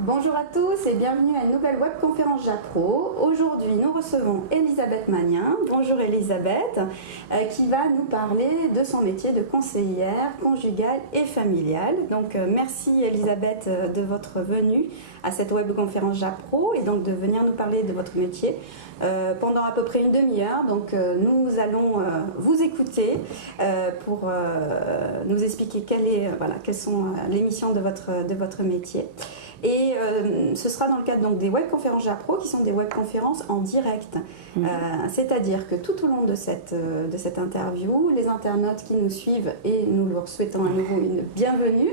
Bonjour à tous et bienvenue à une nouvelle webconférence Japro. Aujourd'hui, nous recevons Elisabeth Magnin. Bonjour Elisabeth, qui va nous parler de son métier de conseillère conjugale et familiale. Donc, merci Elisabeth de votre venue à cette webconférence Japro et donc de venir nous parler de votre métier pendant à peu près une demi-heure. Donc, nous allons vous écouter pour nous expliquer quelles sont les missions de votre métier. Et ce sera dans le cadre donc, des webconférences Japro qui sont des webconférences en direct. C'est-à-dire que tout au long de cette interview, les internautes qui nous suivent, et nous leur souhaitons à nouveau une bienvenue,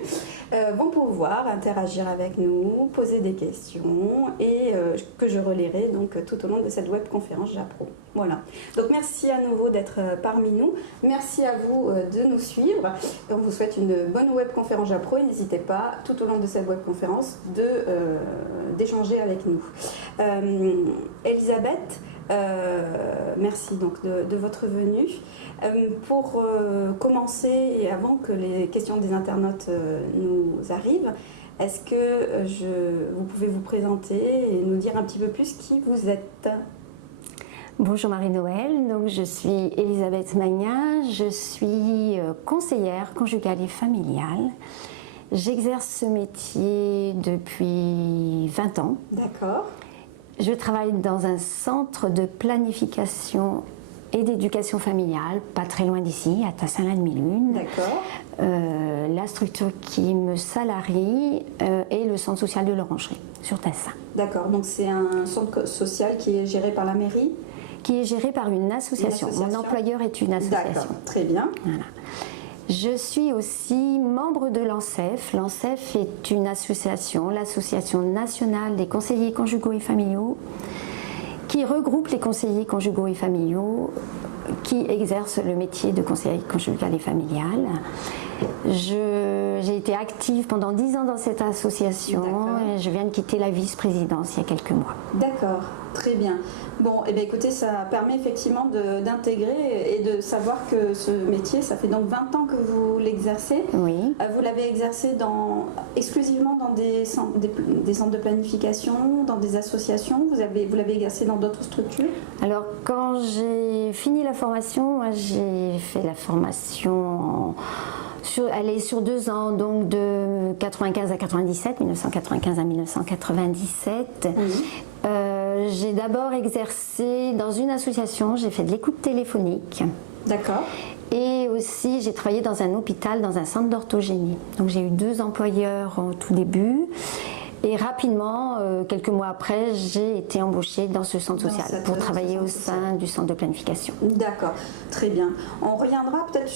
vont pouvoir interagir avec nous, poser des questions et que je relayerai donc, tout au long de cette webconférence Japro. Voilà. Donc merci à nouveau d'être parmi nous. Merci à vous de nous suivre. Et on vous souhaite une bonne webconférence Japro et n'hésitez pas tout au long de cette webconférence d'échanger avec nous. Elisabeth, merci donc de votre venue. Pour commencer et avant que les questions des internautes nous arrivent, est-ce que vous pouvez vous présenter et nous dire un petit peu plus qui vous êtes? Bonjour Marie-Noël, donc je suis Elisabeth Magnin, je suis conseillère conjugale et familiale. J'exerce ce métier depuis 20 ans. D'accord. Je travaille dans un centre de planification et d'éducation familiale, pas très loin d'ici, à Tassin-la-Demi-Lune. D'accord. La structure qui me salarie est le centre social de l'Orangerie, sur Tassin. D'accord, donc c'est un centre social qui est géré par la mairie? Qui est géré par une association. Mon employeur est une association. D'accord, très bien. Voilà. Je suis aussi membre de l'ANSEF. L'ANSEF est une association, l'Association nationale des conseillers conjugaux et familiaux, qui regroupe les conseillers conjugaux et familiaux qui exercent le métier de conseiller conjugal et familial. J'ai été active pendant 10 ans dans cette association et je viens de quitter la vice-présidence il y a quelques mois. D'accord, très bien. Bon, eh bien, écoutez, ça permet effectivement d'intégrer et de savoir que ce métier, ça fait donc 20 ans que vous l'exercez. Oui. Vous l'avez exercé exclusivement dans des centres de planification, dans des associations. Vous l'avez exercé dans d'autres structures? Alors, quand j'ai fini la formation, j'ai fait la formation elle est sur 2 ans, donc de 95 à 97, 1995 à 1997. Oui. J'ai d'abord exercé dans une association, j'ai fait de l'écoute téléphonique. D'accord. Et aussi, j'ai travaillé dans un hôpital, dans un centre d'orthogénie. Donc j'ai eu 2 employeurs au tout début. Et rapidement, quelques mois après, j'ai été embauchée dans ce centre social pour travailler au sein du centre de planification. D'accord, très bien. On reviendra peut-être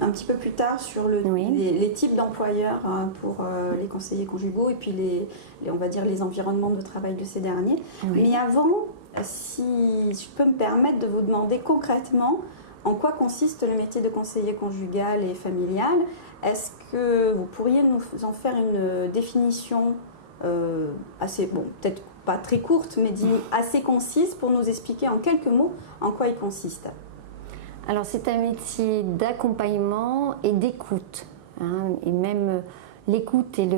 un petit peu plus tard sur les types d'employeurs pour les conseillers conjugaux et puis on va dire les environnements de travail de ces derniers. Oui. Mais avant, si je peux me permettre de vous demander concrètement en quoi consiste le métier de conseiller conjugal et familial. Est-ce que vous pourriez nous en faire une définition assez, bon, peut-être pas très courte, mais assez concise pour nous expliquer en quelques mots en quoi il consiste? Alors c'est un métier d'accompagnement et d'écoute, hein, et même l'écoute est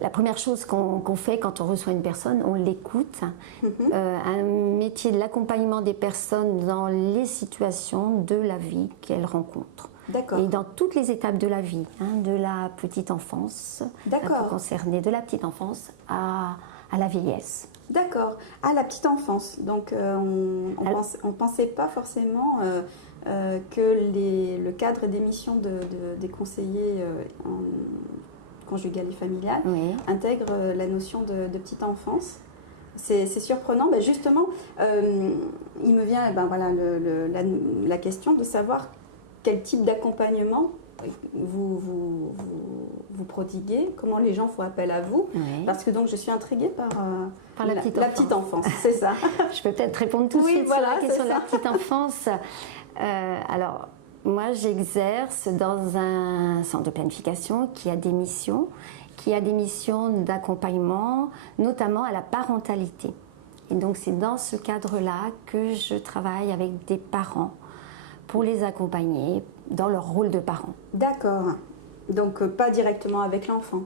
la première chose qu'on fait quand on reçoit une personne, on l'écoute. Un métier de l'accompagnement des personnes dans les situations de la vie qu'elles rencontrent. Et dans toutes les étapes de la vie, hein, de la petite enfance, concernée de la petite enfance à la vieillesse. D'accord, à la petite enfance. Donc on pensait pas forcément que le cadre d'émission des conseillers conjugal et familial intègre la notion de petite enfance. C'est surprenant. Ben justement, il me vient la question de savoir quel type d'accompagnement vous prodiguez, comment les gens font appel à vous, parce que donc je suis intriguée par la petite enfance, c'est ça. Je peux peut-être répondre tout de suite sur la question de la petite enfance. Alors, moi j'exerce dans un centre de planification qui a des missions d'accompagnement, notamment à la parentalité. Et donc c'est dans ce cadre-là que je travaille avec des parents pour les accompagner dans leur rôle de parents. D'accord. Donc pas directement avec l'enfant.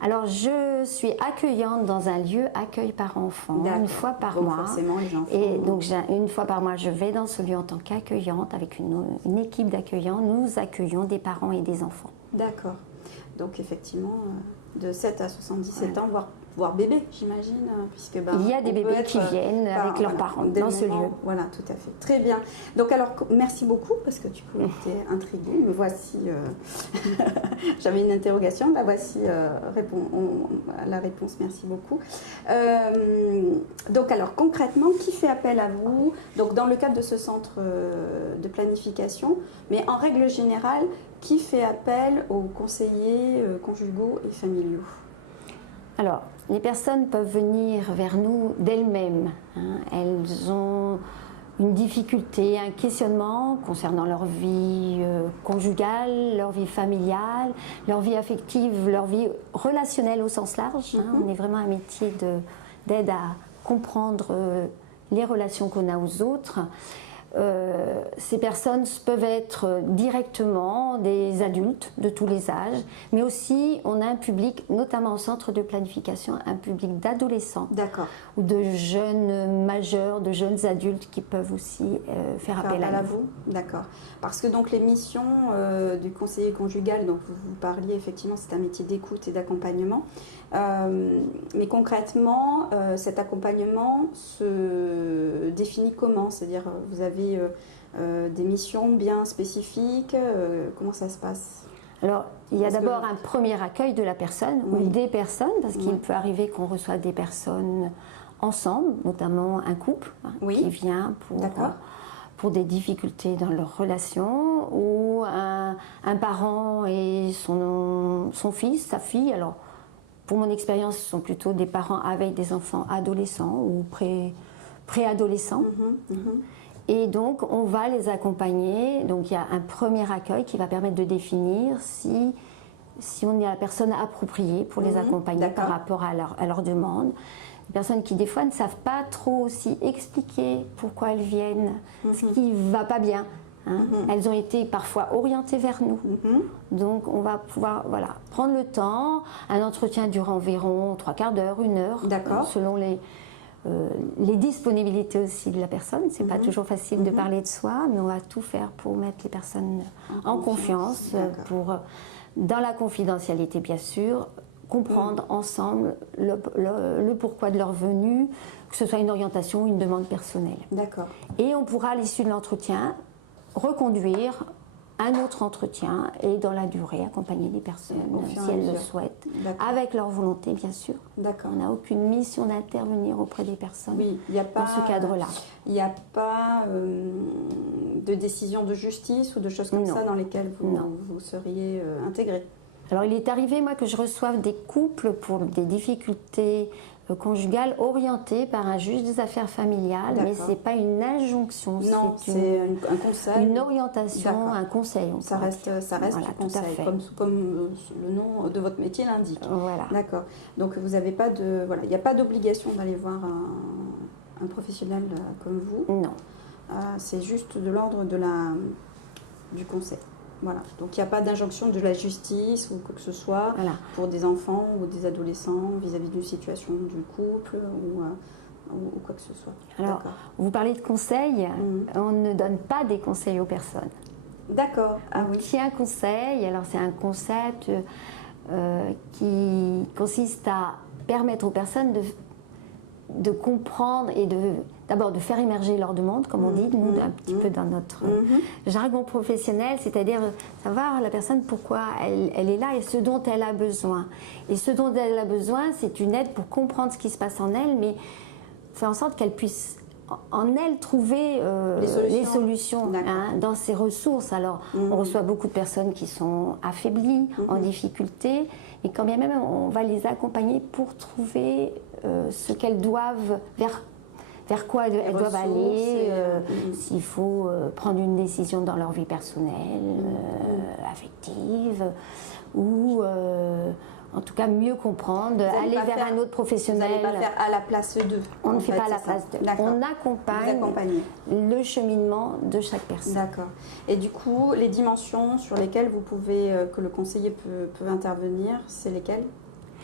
Alors, je suis accueillante dans un lieu accueil par enfant, une fois par mois. Forcément, les enfants. Et donc, une fois par mois, je vais dans ce lieu en tant qu'accueillante avec une équipe d'accueillants. Nous accueillons des parents et des enfants. D'accord. Donc, effectivement, de 7 à 77 ans, voire bébé, j'imagine, puisque il y a des bébés qui viennent avec leurs parents dans ce lieu. Voilà, tout à fait. Très bien. Donc alors, merci beaucoup, parce que du coup, j'étais intriguée. Me voici, j'avais une interrogation, la voici la réponse, merci beaucoup. Donc alors, concrètement, qui fait appel à vous? Donc dans le cadre de ce centre de planification, mais en règle générale, qui fait appel aux conseillers conjugaux et familiaux? Alors, les personnes peuvent venir vers nous d'elles-mêmes. Elles ont une difficulté, un questionnement concernant leur vie conjugale, leur vie familiale, leur vie affective, leur vie relationnelle au sens large. On est vraiment un métier d'aide à comprendre les relations qu'on a aux autres. Ces personnes peuvent être directement des adultes de tous les âges, mais aussi on a un public, notamment au centre de planification, un public d'adolescents ou de jeunes majeurs, de jeunes adultes qui peuvent aussi faire appel à vous. D'accord. Parce que donc les missions du conseiller conjugal, donc vous parliez effectivement, c'est un métier d'écoute et d'accompagnement. Mais concrètement, cet accompagnement se définit comment? C'est-à-dire, vous avez des missions bien spécifiques, comment ça se passe? Alors, il y a d'abord un premier accueil de la personne ou des personnes, parce qu'il peut arriver qu'on reçoive des personnes ensemble, notamment un couple qui vient pour des difficultés dans leur relation, ou un parent et son fils, sa fille. Alors, pour mon expérience, ce sont plutôt des parents avec des enfants adolescents ou préadolescents. Et donc, on va les accompagner. Donc, il y a un premier accueil qui va permettre de définir si on est la personne appropriée pour les accompagner par rapport à leur demande. Des personnes qui, des fois, ne savent pas trop aussi expliquer pourquoi elles viennent, ce qui ne va pas bien. Elles ont été parfois orientées vers nous. Donc, on va pouvoir prendre le temps. Un entretien dure environ 3/4 d'heure, 1 heure, selon les disponibilités aussi de la personne. C'est pas toujours facile de parler de soi, mais on va tout faire pour mettre les personnes en confiance, dans la confidentialité bien sûr, comprendre ensemble le pourquoi de leur venue, que ce soit une orientation ou une demande personnelle. Et on pourra, à l'issue de l'entretien, reconduire un autre entretien et dans la durée accompagner les personnes si elles le souhaitent, avec leur volonté bien sûr. On n'a aucune mission d'intervenir auprès des personnes dans ce cadre-là. Il n'y a pas de décision de justice ou de choses comme ça dans lesquelles vous seriez intégré? Alors il est arrivé moi que je reçoive des couples pour des difficultés conjugales orientées par un juge des affaires familiales, mais ce n'est pas une injonction, c'est un conseil, une orientation, un conseil. Ça reste du conseil, comme le nom de votre métier l'indique. D'accord. Donc vous n'avez pas il n'y a pas d'obligation d'aller voir un professionnel comme vous. Non. C'est juste de l'ordre du conseil. Donc il n'y a pas d'injonction de la justice ou quoi que ce soit pour des enfants ou des adolescents vis-à-vis d'une situation du couple ou quoi que ce soit. Alors, vous parlez de conseils, on ne donne pas des conseils aux personnes. Qui est un conseil? Alors c'est un concept qui consiste à permettre aux personnes de comprendre et d'abord de faire émerger leur demande, comme on dit, nous, un petit peu dans notre jargon professionnel, c'est-à-dire savoir la personne pourquoi elle est là et ce dont elle a besoin. Et ce dont elle a besoin, c'est une aide pour comprendre ce qui se passe en elle, mais faire en sorte qu'elle puisse en elle trouver les solutions dans ses ressources. Alors, on reçoit beaucoup de personnes qui sont affaiblies, en difficulté, et quand bien même, on va les accompagner pour trouver ce qu'elles doivent, vers quoi elles doivent aller, s'il faut prendre une décision dans leur vie personnelle, affective, ou en tout cas mieux comprendre, aller vers un autre professionnel. Vous n'allez pas faire à la place d'eux. On ne fait pas à la place d'eux. On accompagne le cheminement de chaque personne. D'accord. Et du coup, les dimensions sur lesquelles que le conseiller peut intervenir, c'est lesquelles?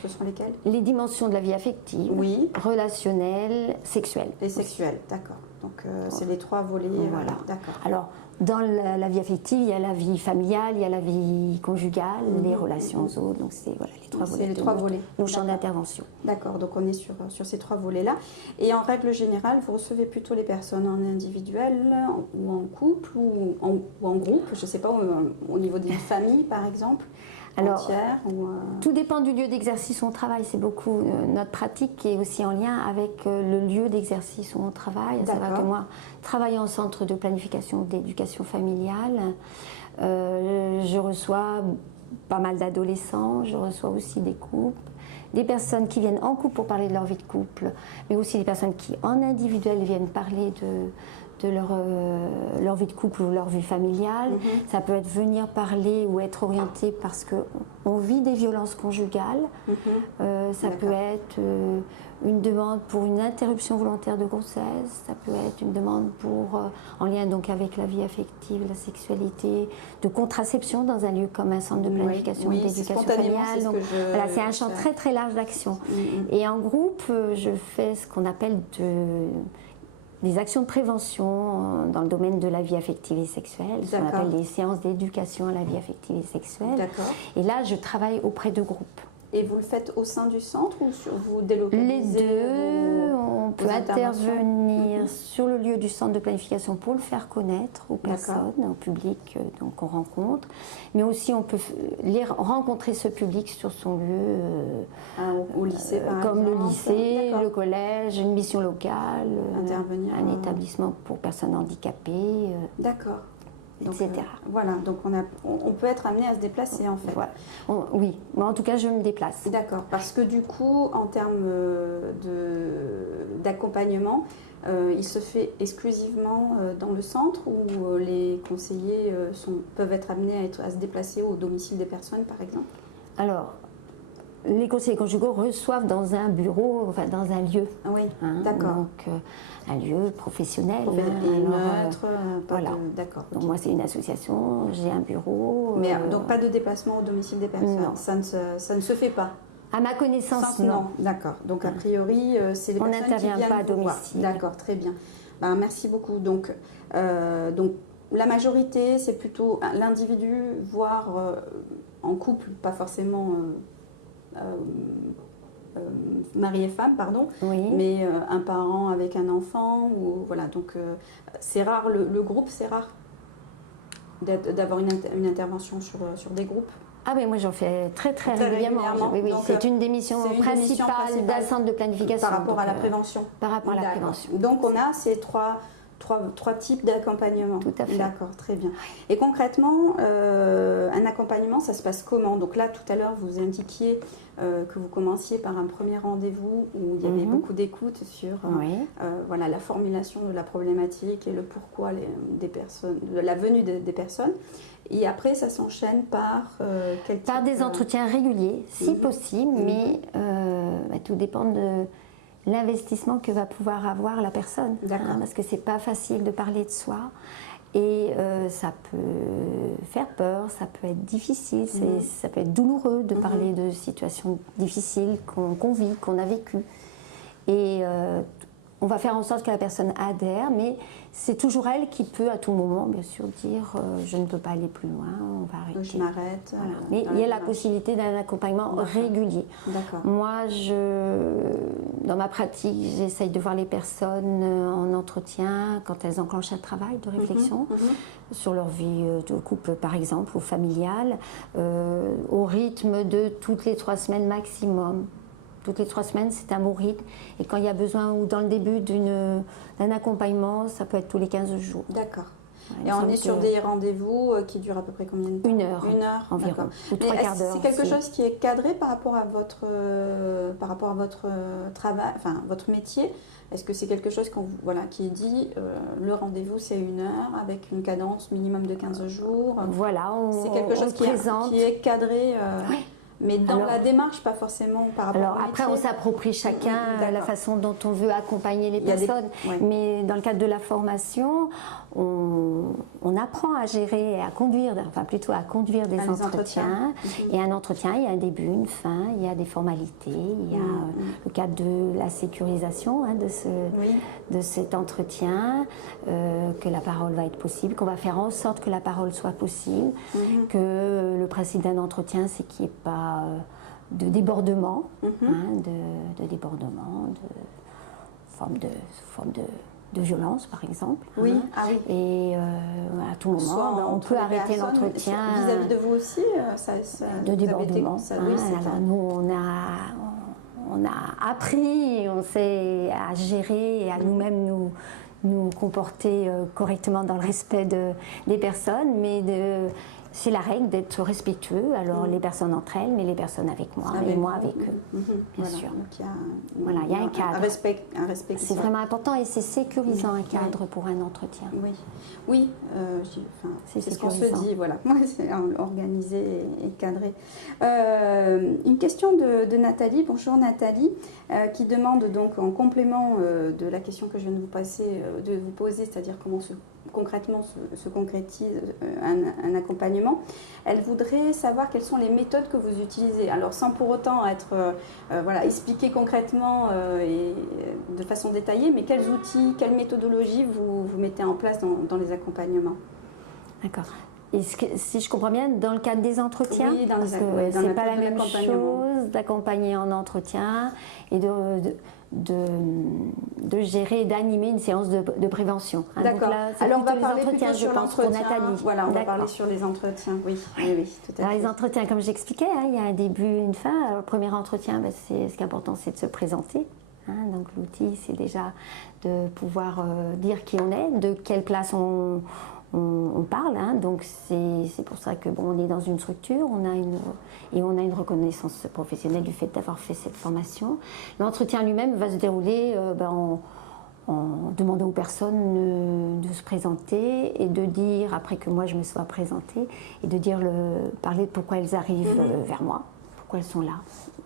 Ce sont lesquelles? Les dimensions de la vie affective, Oui. relationnelle, sexuelle. Et sexuelle, d'accord. Donc c'est les 3 volets. Voilà. D'accord. Alors, dans la vie affective, il y a la vie familiale, il y a la vie conjugale, les relations aux autres. Donc, c'est voilà, les 3 volets. C'est les 3 volets. Nos champs d'intervention. D'accord, donc on est sur ces 3 volets-là. Et en règle générale, vous recevez plutôt les personnes en individuel ou en couple ou en groupe, je ne sais pas, au niveau des familles par exemple? Alors, entière, tout dépend du lieu d'exercice où on travaille. C'est beaucoup notre pratique qui est aussi en lien avec le lieu d'exercice où on travaille. C'est vrai que moi, travaillant en centre de planification d'éducation familiale, je reçois pas mal d'adolescents, je reçois aussi des couples, des personnes qui viennent en couple pour parler de leur vie de couple, mais aussi des personnes qui en individuel viennent parler de leur vie de couple ou leur vie familiale. Ça peut être venir parler ou être orienté parce qu'on vit des violences conjugales. Ça peut être une demande pour une interruption volontaire de grossesse. Ça peut être une demande pour, en lien donc avec la vie affective, la sexualité, de contraception dans un lieu comme un centre de planification d'éducation familiale. Donc voilà, c'est un champ très très large d'action. Et en groupe, je fais ce qu'on appelle des actions de prévention dans le domaine de la vie affective et sexuelle, ce qu'on appelle des séances d'éducation à la vie affective et sexuelle. Et là, je travaille auprès de groupes. Et vous le faites au sein du centre ou vous délocalisez? Les deux, on peut intervenir sur le lieu du centre de planification pour le faire connaître aux personnes, au public qu'on rencontre, mais aussi on peut rencontrer ce public sur son lieu, au lycée par comme exemple. le lycée, le collège, une mission locale, un établissement pour personnes handicapées. D'accord. Donc, etc. Voilà, donc on peut être amené à se déplacer en fait. Voilà. Oui, mais en tout cas je me déplace. D'accord, parce que du coup, en termes d'accompagnement, il se fait exclusivement dans le centre où les conseillers peuvent être amenés à se déplacer au domicile des personnes par exemple? Alors, les conseillers conjugaux reçoivent dans un bureau, enfin dans un lieu. Oui, d'accord. Donc un lieu professionnel. Voilà. D'accord. Donc moi c'est une association, j'ai un bureau. Mais donc pas de déplacement au domicile des personnes. Non. Ça ne se fait pas. À ma connaissance, non. D'accord. Donc a priori, c'est les personnes qui viennent pas à domicile. D'accord, très bien. Ben, merci beaucoup. Donc la majorité, c'est plutôt l'individu, voire en couple, pas forcément. Mari et femme, pardon, mais un parent avec un enfant, ou voilà, donc c'est rare, le groupe, c'est rare d'avoir une intervention sur des groupes. Ah oui, moi j'en fais très régulièrement. Oui, c'est une des missions principales d'un centre de planification. Par rapport à la prévention. Par rapport à la prévention. Donc on a ces trois types d'accompagnement. Tout à fait. D'accord, très bien. Et concrètement, un accompagnement, ça se passe comment? Donc là, tout à l'heure, vous indiquiez que vous commenciez par un premier rendez-vous où il y avait beaucoup d'écoute sur voilà, la formulation de la problématique et le pourquoi des personnes, de la venue des personnes. Et après, ça s'enchaîne par des entretiens réguliers, si possible, mais tout dépend de l'investissement que va pouvoir avoir la personne. Parce que c'est pas facile de parler de soi. Et ça peut faire peur, ça peut être difficile, ça peut être douloureux de parler de situations difficiles qu'on vit, qu'on a vécues. Et on va faire en sorte que la personne adhère, mais c'est toujours elle qui peut à tout moment, bien sûr, dire je ne peux pas aller plus loin, on va arrêter. Je m'arrête. Voilà. Mais il y a la possibilité d'un accompagnement régulier. Moi, dans ma pratique, j'essaye de voir les personnes en entretien quand elles enclenchent un travail de réflexion sur leur vie de couple, par exemple, ou familiale, au rythme de toutes les 3 semaines maximum. Toutes les 3 semaines, c'est un bon rythme. Et quand il y a besoin, ou dans le début d'un accompagnement, ça peut être tous les 15 jours. D'accord. Et on est sur des rendez-vous qui durent à peu près combien de temps? 1 heure. 1 heure environ. Ou 3 quarts d'heure. C'est quelque chose qui est cadré par rapport à votre travail, enfin votre métier? Est-ce que c'est quelque chose qui est dit, le rendez-vous c'est 1 heure avec une cadence minimum de 15 jours? Voilà, c'est quelque chose qui est cadré Mais dans la démarche, pas forcément par rapport alors au métier. après, on s'approprie chacun la façon dont on veut accompagner les personnes. Mais dans le cadre de la formation, on apprend à gérer et à conduire, enfin plutôt à conduire des entretiens. Et un entretien, il y a un début, une fin, il y a des formalités, il y a le cadre de la sécurisation de cet entretien, que la parole va être possible, qu'on va faire en sorte que la parole soit possible, que le principe d'un entretien, c'est qu'il n'y ait pas de débordement, de débordement, de forme de violence, par exemple. Et à tout moment, on peut arrêter l'entretien. Vis-à-vis de vous aussi, de débordement. Alors nous, on a appris, on sait à gérer et à nous-mêmes nous comporter correctement dans le respect des personnes, mais c'est la règle d'être respectueux, alors les personnes entre elles, mais les personnes avec moi et moi avec eux, bien sûr. Donc il y a un cadre. Un respect. C'est vraiment important et c'est sécurisant un cadre pour un entretien. Oui, c'est ce qu'on se dit, voilà. C'est organisé et cadré. Une question de Nathalie. Bonjour Nathalie, qui demande donc en complément de la question que je viens de vous poser, c'est-à-dire comment concrètement se concrétise un accompagnement. Elle voudrait savoir quelles sont les méthodes que vous utilisez. Alors sans pour autant être expliquer concrètement et de façon détaillée, mais quels outils, quelle méthodologie vous mettez en place dans les accompagnements? D'accord. Et si je comprends bien, dans le cadre des entretiens, parce que c'est pas la même chose d'accompagner en entretien et de gérer et d'animer une séance de prévention. D'accord. Alors on va parler plutôt sur l'entretien. Nathalie. Voilà, on va parler sur les entretiens. Oui, tout à fait. Alors les entretiens, comme j'expliquais, il y a un début, une fin. Alors, le premier entretien, ce qui est important, c'est de se présenter. Donc l'outil, c'est déjà de pouvoir dire qui on est, de quelle place on parle, donc c'est pour ça que on est dans une structure, on a une reconnaissance professionnelle du fait d'avoir fait cette formation. L'entretien lui-même va se dérouler en demandant aux personnes de se présenter et de dire, après que moi je me sois présentée, et de parler de pourquoi elles arrivent vers moi, pourquoi elles sont là.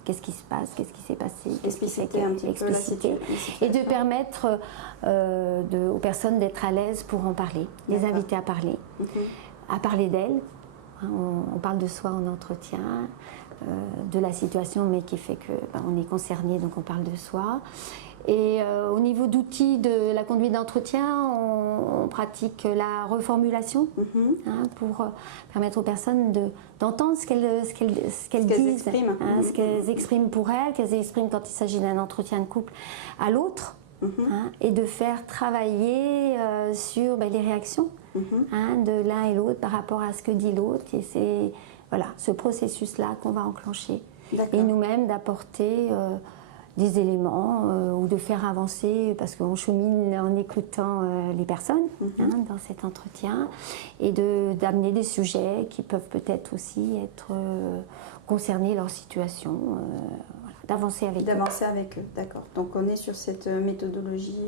Qu'est-ce qui se passe, qu'est-ce qui s'est passé, expliciter un petit peu la situation. Et de permettre aux personnes d'être à l'aise pour en parler, les inviter à parler d'elles. On parle de soi en entretien, de la situation, mais qui fait que on est concerné, donc on parle de soi. Et au niveau d'outils de la conduite d'entretien, on pratique la reformulation pour permettre aux personnes d'entendre ce qu'elles disent, ce qu'elles expriment pour elles, qu'elles expriment quand il s'agit d'un entretien de couple à l'autre, et de faire travailler sur les réactions de l'un et l'autre par rapport à ce que dit l'autre. Et c'est ce processus-là qu'on va enclencher. Et nous-mêmes d'apporter des éléments ou de faire avancer, parce qu'on chemine en écoutant les personnes dans cet entretien, et d'amener des sujets qui peuvent peut-être aussi être concerner leur situation, d'avancer avec eux. D'accord. Donc on est sur cette méthodologie,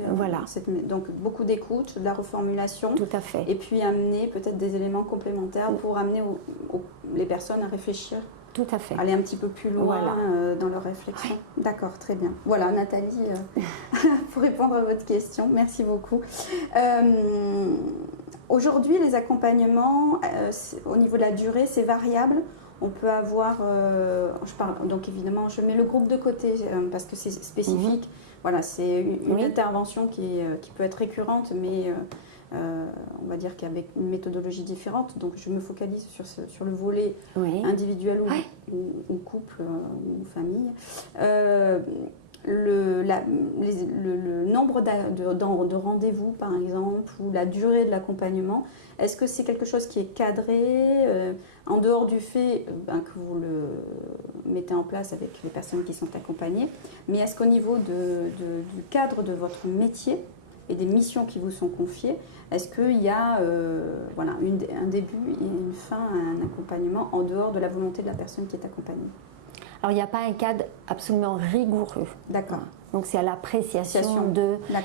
donc beaucoup d'écoute, de la reformulation. Tout à fait. Et puis amener peut-être des éléments complémentaires pour amener les personnes à réfléchir. Tout à fait. Aller un petit peu plus loin dans leur réflexion. D'accord, très bien. Voilà, Nathalie, pour répondre à votre question, merci beaucoup. Aujourd'hui, les accompagnements, au niveau de la durée, c'est variable. On peut avoir, donc évidemment, je mets le groupe de côté parce que c'est spécifique. Voilà, c'est une intervention qui peut être récurrente, mais on va dire qu'avec une méthodologie différente. Donc je me focalise sur le volet individuel ou couple ou famille. Le nombre de rendez-vous, par exemple, ou la durée de l'accompagnement, est-ce que c'est quelque chose qui est cadré en dehors du fait que vous le mettez en place avec les personnes qui sont accompagnées, mais est-ce qu'au niveau du cadre de votre métier et des missions qui vous sont confiées, est-ce qu'il y a un début et une fin à un accompagnement en dehors de la volonté de la personne qui est accompagnée? Alors, il n'y a pas un cadre absolument rigoureux. D'accord. Donc, c'est à l'appréciation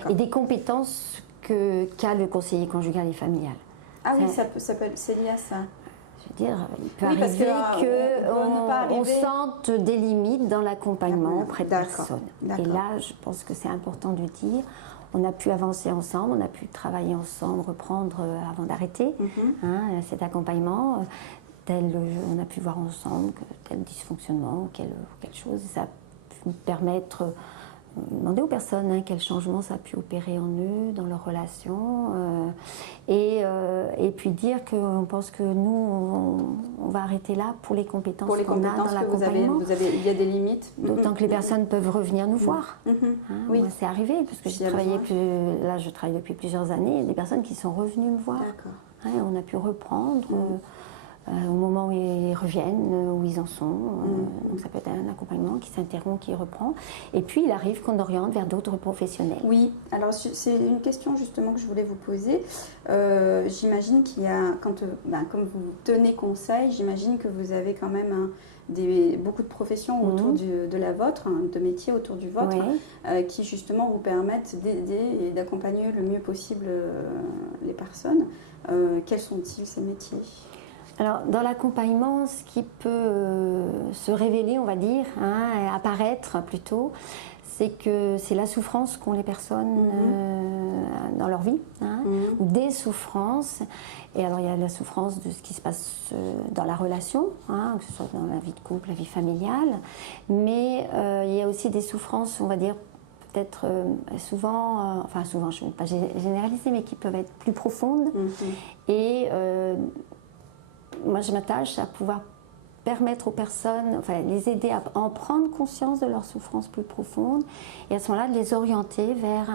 et des compétences qu'a le conseiller conjugal et familial. Ah oui, c'est lié à ça. Je veux dire, il peut Oui, parce arriver que, on ne peut pas qu'on arriver- sente des limites dans l'accompagnement auprès de D'accord, personnes. Et d'accord. là, je pense que c'est important de dire, on a pu avancer ensemble, on a pu travailler ensemble, reprendre avant d'arrêter cet accompagnement. On a pu voir ensemble que tel dysfonctionnement ou quelque chose, ça a pu permettre, demander aux personnes quel changement ça a pu opérer en eux, dans leurs relations, et puis dire qu'on pense que nous, on va arrêter là pour les compétences qu'on a dans que vous avez, l'accompagnement. il y a des limites. D'autant que les personnes peuvent revenir nous voir. Oui. Moi, c'est arrivé, parce que S'il y a besoin. là, je travaille depuis plusieurs années, il y a des personnes qui sont revenues me voir. D'accord. On a pu reprendre au moment où ils reviennent, où ils en sont. Donc ça peut être un accompagnement qui s'interrompt, qui reprend. Et puis il arrive qu'on oriente vers d'autres professionnels. Oui, alors c'est une question justement que je voulais vous poser. J'imagine qu'il y a, comme vous tenez conseil, j'imagine que vous avez quand même beaucoup de professions autour de la vôtre, de métiers autour du vôtre, qui justement vous permettent d'aider et d'accompagner le mieux possible les personnes. Quels sont-ils ces métiers ? Alors, dans l'accompagnement, ce qui peut se révéler, on va dire, apparaître plutôt, c'est que c'est la souffrance qu'ont les personnes dans leur vie, ou des souffrances. Et alors, il y a la souffrance de ce qui se passe dans la relation, que ce soit dans la vie de couple, la vie familiale, mais il y a aussi des souffrances, on va dire, peut-être souvent, je ne veux pas généraliser, mais qui peuvent être plus profondes. Et moi, je m'attache à pouvoir permettre aux personnes, les aider à en prendre conscience de leurs souffrances plus profondes et à ce moment-là, de les orienter vers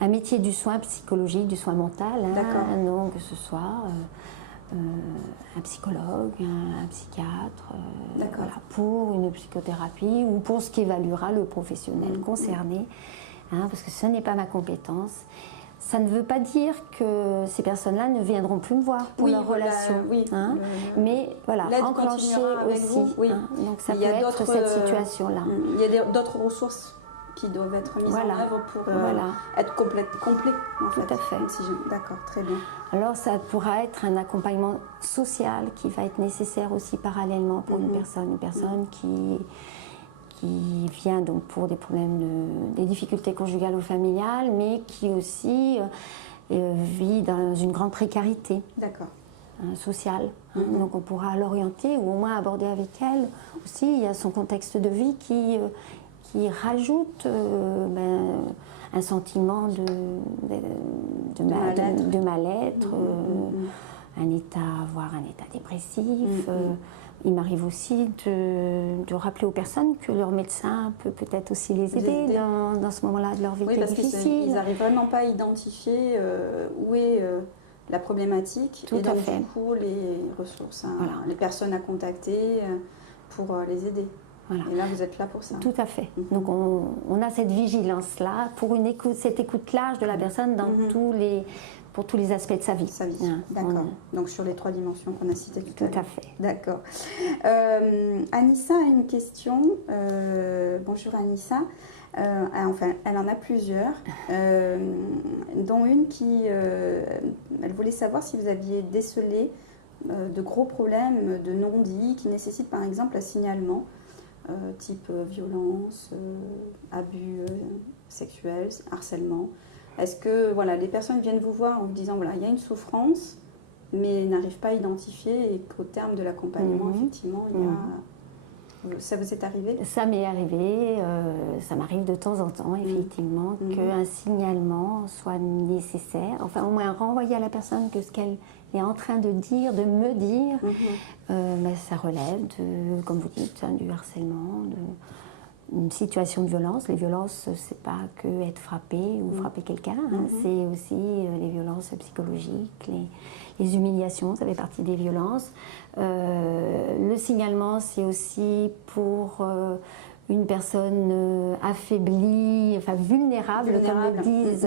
un métier du soin psychologique, du soin mental. Donc, que ce soit un psychologue, un psychiatre, pour une psychothérapie ou pour ce qu'évaluera le professionnel concerné, parce que ce n'est pas ma compétence. Ça ne veut pas dire que ces personnes-là ne viendront plus me voir pour leur relation. Mais voilà, enclencher aussi. Donc ça peut être cette situation-là. Il y a d'autres ressources qui doivent être mises en œuvre pour être complet en fait. Tout à fait. D'accord, très bien. Alors ça pourra être un accompagnement social qui va être nécessaire aussi parallèlement pour une personne qui vient donc pour des problèmes, des difficultés conjugales ou familiales, mais qui aussi vit dans une grande précarité sociale. Donc on pourra l'orienter ou au moins aborder avec elle aussi. Il y a son contexte de vie qui rajoute un sentiment de mal-être, voire un état dépressif. Il m'arrive aussi de rappeler aux personnes que leur médecin peut peut-être aussi les aider dans ce moment-là de leur vie qui est difficile. Parce qu'ils n'arrivent vraiment pas à identifier où est la problématique. Tout à fait. Du coup, les ressources, les personnes à contacter pour les aider. Voilà. Et là, vous êtes là pour ça. Tout à fait. Donc, on a cette vigilance-là pour cette écoute large de la personne pour tous les aspects de sa vie. D'accord. Donc, sur les 3 dimensions qu'on a citées tout à l'heure. Tout à fait. D'accord. Anissa a une question. Bonjour Anissa. Elle en a plusieurs, dont une elle voulait savoir si vous aviez décelé de gros problèmes de non-dit qui nécessitent par exemple un signalement. Type violence, abus sexuels, harcèlement. Est-ce que les personnes viennent vous voir en vous disant il y a une souffrance, mais n'arrivent pas à identifier et qu'au terme de l'accompagnement, effectivement, ça vous est arrivé ? Ça m'est arrivé, ça m'arrive de temps en temps, effectivement, qu'un signalement soit nécessaire, au moins renvoyer à la personne que ce qu'elle est en train de me dire, ça relève comme vous dites, du harcèlement, d'une situation de violence. Les violences, c'est pas que être frappé ou frapper quelqu'un, c'est aussi les violences psychologiques, les humiliations, ça fait partie des violences. Le signalement, c'est aussi pour une personne affaiblie, vulnérable, comme le disent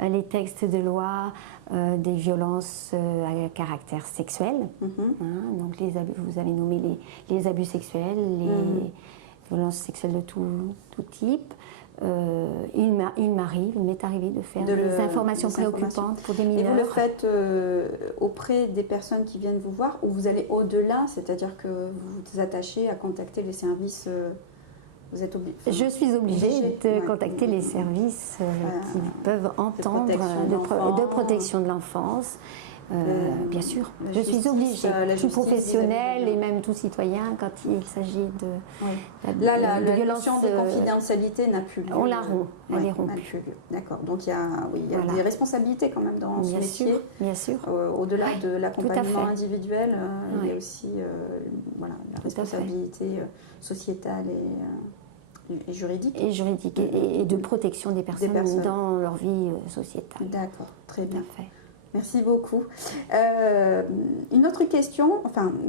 les textes de loi, des violences à caractère sexuel. Donc vous avez nommé les abus sexuels, les violences sexuelles de tout type. il m'est arrivé de faire des informations préoccupantes pour des mineurs. Et vous le faites auprès des personnes qui viennent vous voir, ou vous allez au-delà, c'est-à-dire que vous vous attachez à contacter les services vous êtes Je suis obligée de contacter les services qui peuvent entendre de protection de l'enfance. Bien sûr, je suis obligée, tout professionnel et même tout citoyen, quand il s'agit de la notion de confidentialité n'a plus lieu. On la rompt, elle est rompue. D'accord, donc il y a des responsabilités quand même dans ce métier. Bien sûr. Au-delà de l'accompagnement individuel, il y a aussi la responsabilité sociétale et juridique. Et juridique, et de protection des personnes dans leur vie sociétale. D'accord, très bien. Tout à fait. Merci beaucoup. Une autre question,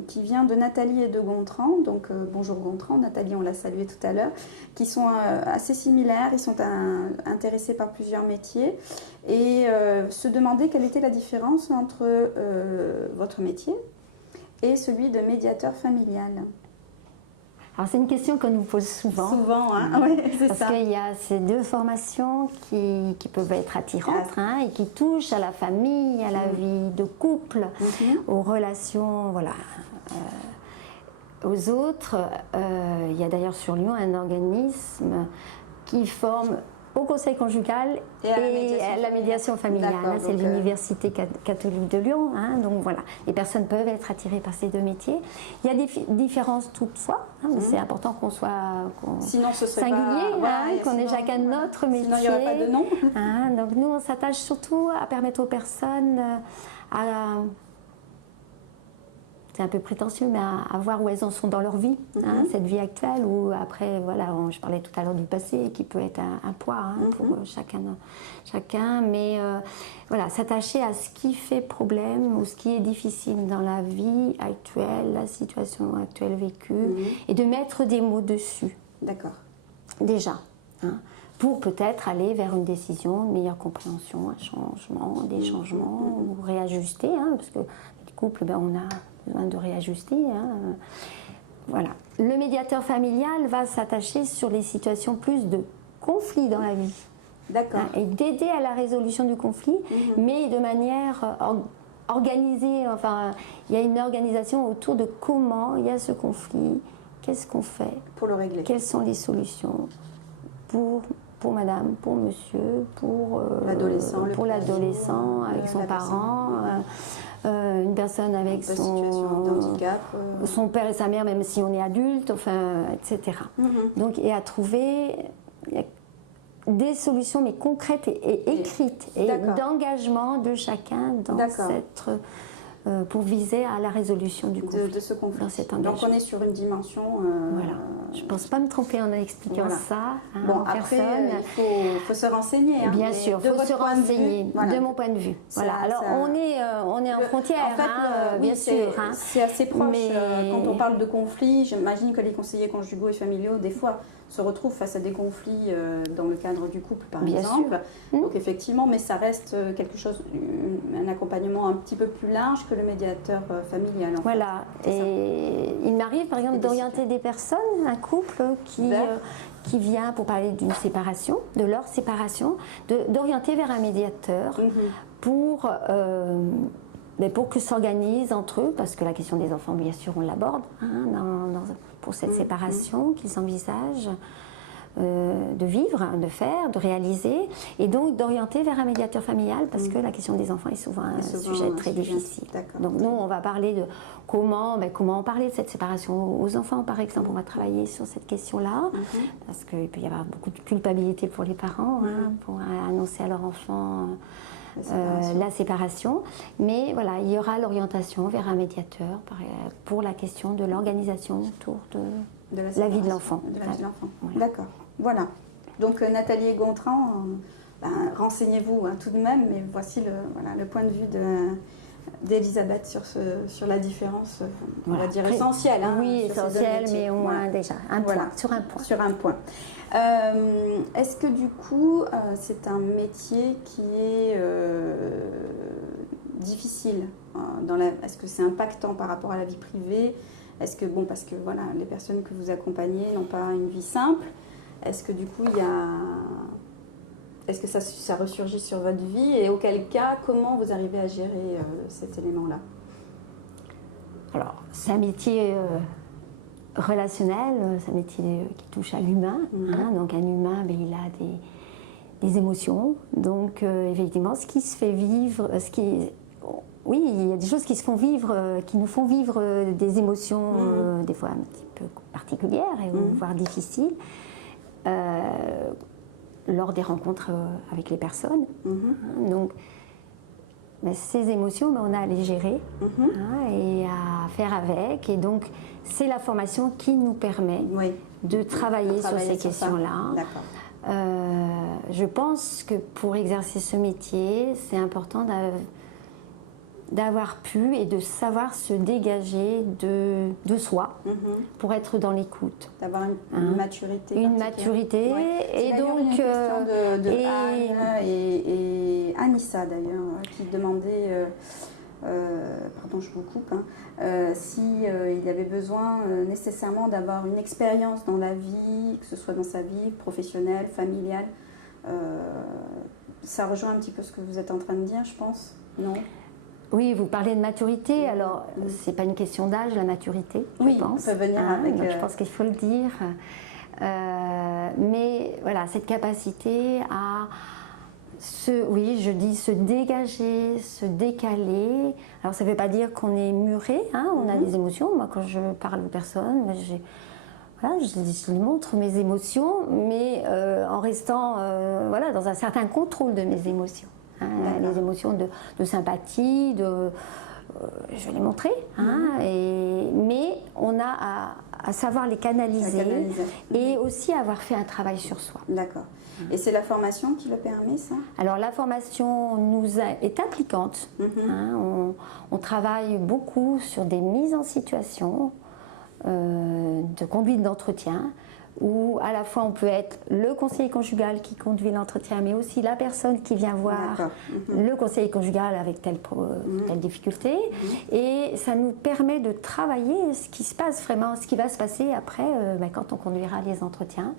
qui vient de Nathalie et de Gontran. Donc, bonjour Gontran, Nathalie, on l'a salué tout à l'heure, qui sont assez similaires. Ils sont intéressés par plusieurs métiers et se demandaient quelle était la différence entre votre métier et celui de médiateur familial. Alors c'est une question qu'on nous pose souvent. Souvent, hein. Oui, c'est ça. Parce qu'il y a ces deux formations qui peuvent être attirantes et qui touchent à la famille, à la vie de couple, aux relations, aux autres. Il y a d'ailleurs sur Lyon un organisme qui forme au conseil conjugal et à la médiation familiale. C'est l'Université catholique de Lyon. Donc voilà, les personnes peuvent être attirées par ces deux métiers. Il y a des différences toutefois, mais c'est important qu'on soit sinon ce serait singulier, qu'on ait chacun notre métier. Sinon il n'y aurait pas de nom. Donc nous, on s'attache surtout à permettre aux personnes c'est un peu prétentieux, mais à voir où elles en sont dans leur vie, cette vie actuelle, ou après, je parlais tout à l'heure du passé, qui peut être un poids pour chacun, mais s'attacher à ce qui fait problème ou ce qui est difficile dans la vie actuelle, la situation actuelle vécue, et de mettre des mots dessus. D'accord. Déjà, pour peut-être aller vers une décision, une meilleure compréhension, un changement, des changements, ou réajuster, parce que les couples, on a besoin de réajuster. Voilà. Le médiateur familial va s'attacher sur les situations plus de conflit dans la vie. D'accord. Et d'aider à la résolution du conflit, mais de manière organisée. Il y a une organisation autour de comment il y a ce conflit, qu'est-ce qu'on fait pour le régler, quelles sont les solutions pour madame, pour monsieur, pour l'adolescent avec son parent. Une personne avec son père et sa mère, même si on est adulte, etc. Donc, et à trouver des solutions, mais concrètes et écrites, et d'engagement de chacun dans pour viser à la résolution du conflit. De ce conflit. Dans cet engagement. Donc on est sur une dimension... Je ne pense pas me tromper en expliquant ça. Après, il faut se renseigner. Bien sûr, il faut se renseigner, de mon point de vue. Alors on est en frontière, en fait, bien sûr. C'est assez proche. Quand on parle de conflit, j'imagine que les conseillers conjugaux et familiaux, des fois, se retrouvent face à des conflits dans le cadre du couple, par exemple. Donc effectivement, mais ça reste quelque chose, un accompagnement un petit peu plus large que le médiateur familial. Voilà. Et il m'arrive, par exemple, d'orienter des personnes, un couple qui vient pour parler d'une séparation, de leur séparation, d'orienter vers un médiateur pour que s'organisent entre eux, parce que la question des enfants, bien sûr, on l'aborde pour cette séparation qu'ils envisagent de vivre, de faire, de réaliser, et donc d'orienter vers un médiateur familial, parce que la question des enfants est souvent un sujet très difficile. Donc nous, on va parler de comment en parler de cette séparation aux enfants, par exemple. On va travailler sur cette question-là, parce qu'il peut y avoir beaucoup de culpabilité pour les parents, pour annoncer à leur enfant la séparation. Mais voilà, il y aura l'orientation vers un médiateur pour la question de l'organisation autour de la vie de l'enfant. D'accord. Voilà. Donc Nathalie et Gontran, renseignez-vous tout de même, mais voici le point de vue d'Elisabeth sur la différence, on va dire essentielle. Oui, essentielle, mais au moins déjà sur un point. Est-ce que du coup, c'est un métier qui est difficile est-ce que c'est impactant par rapport à la vie privée? Est-ce que, parce que les personnes que vous accompagnez n'ont pas une vie simple, est-ce que du coup est-ce que ça ressurgit sur votre vie et auquel cas, comment vous arrivez à gérer cet élément-là? Alors, c'est un métier relationnel, c'est un métier qui touche à l'humain. Donc un humain, il a des émotions. Donc effectivement, ce qui se fait vivre, oui, il y a des choses qui se font vivre, qui nous font vivre des émotions des fois un petit peu particulières voire difficiles lors des rencontres avec les personnes. Donc ces émotions, on a à les gérer et à faire avec. Et donc, c'est la formation qui nous permet de travailler sur ces questions-là. Je pense que pour exercer ce métier, c'est important d'avoir pu et de savoir se dégager de soi pour être dans l'écoute. D'avoir une maturité. Une maturité. Et donc, une question de Anne et Anissa d'ailleurs, qui demandait, pardon je vous coupe, si il avait besoin nécessairement d'avoir une expérience dans la vie, que ce soit dans sa vie professionnelle, familiale. Ça rejoint un petit peu ce que vous êtes en train de dire, je pense, non? Oui, vous parlez de maturité, alors c'est pas une question d'âge, la maturité, je pense. Ça peut venir avec... Donc je pense qu'il faut le dire. Mais voilà, cette capacité à se dégager, se décaler. Alors ça ne veut pas dire qu'on est muré, on a des émotions. Moi, quand je parle aux personnes, je lui montre mes émotions, mais en restant dans un certain contrôle de mes émotions. Les émotions de sympathie, je vais les montrer, mais on a à savoir les canaliser et aussi avoir fait un travail sur soi. D'accord. Et c'est la formation qui le permet, ça? Alors la formation est impliquante. On travaille beaucoup sur des mises en situation de conduite d'entretien, où à la fois on peut être le conseiller conjugal qui conduit l'entretien, mais aussi la personne qui vient voir le conseiller conjugal avec telle difficulté. Et ça nous permet de travailler ce qui se passe vraiment, ce qui va se passer après quand on conduira les entretiens.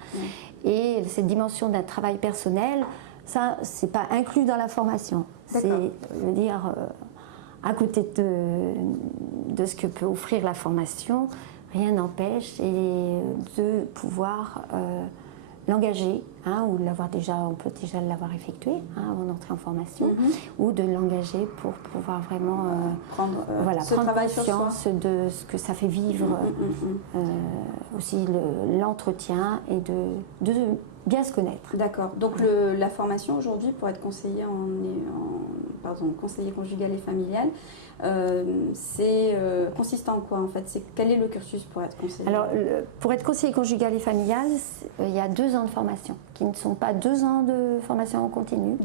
Et cette dimension d'un travail personnel, ça, c'est pas inclus dans la formation. C'est, je veux dire, à côté de ce que peut offrir la formation, rien n'empêche de pouvoir l'engager, ou l'avoir déjà, on peut déjà l'avoir effectué avant d'entrer en formation, ou de l'engager pour pouvoir vraiment prendre conscience de ce que ça fait vivre, aussi l'entretien et de bien se connaître. D'accord. Donc la formation aujourd'hui pour être conseiller conseiller conjugal et familial, c'est consistant en quoi en fait? Quel est le cursus pour être conseiller? Alors pour être conseiller conjugal et familial, il y a 2 ans de formation, qui ne sont pas 2 ans de formation en continu,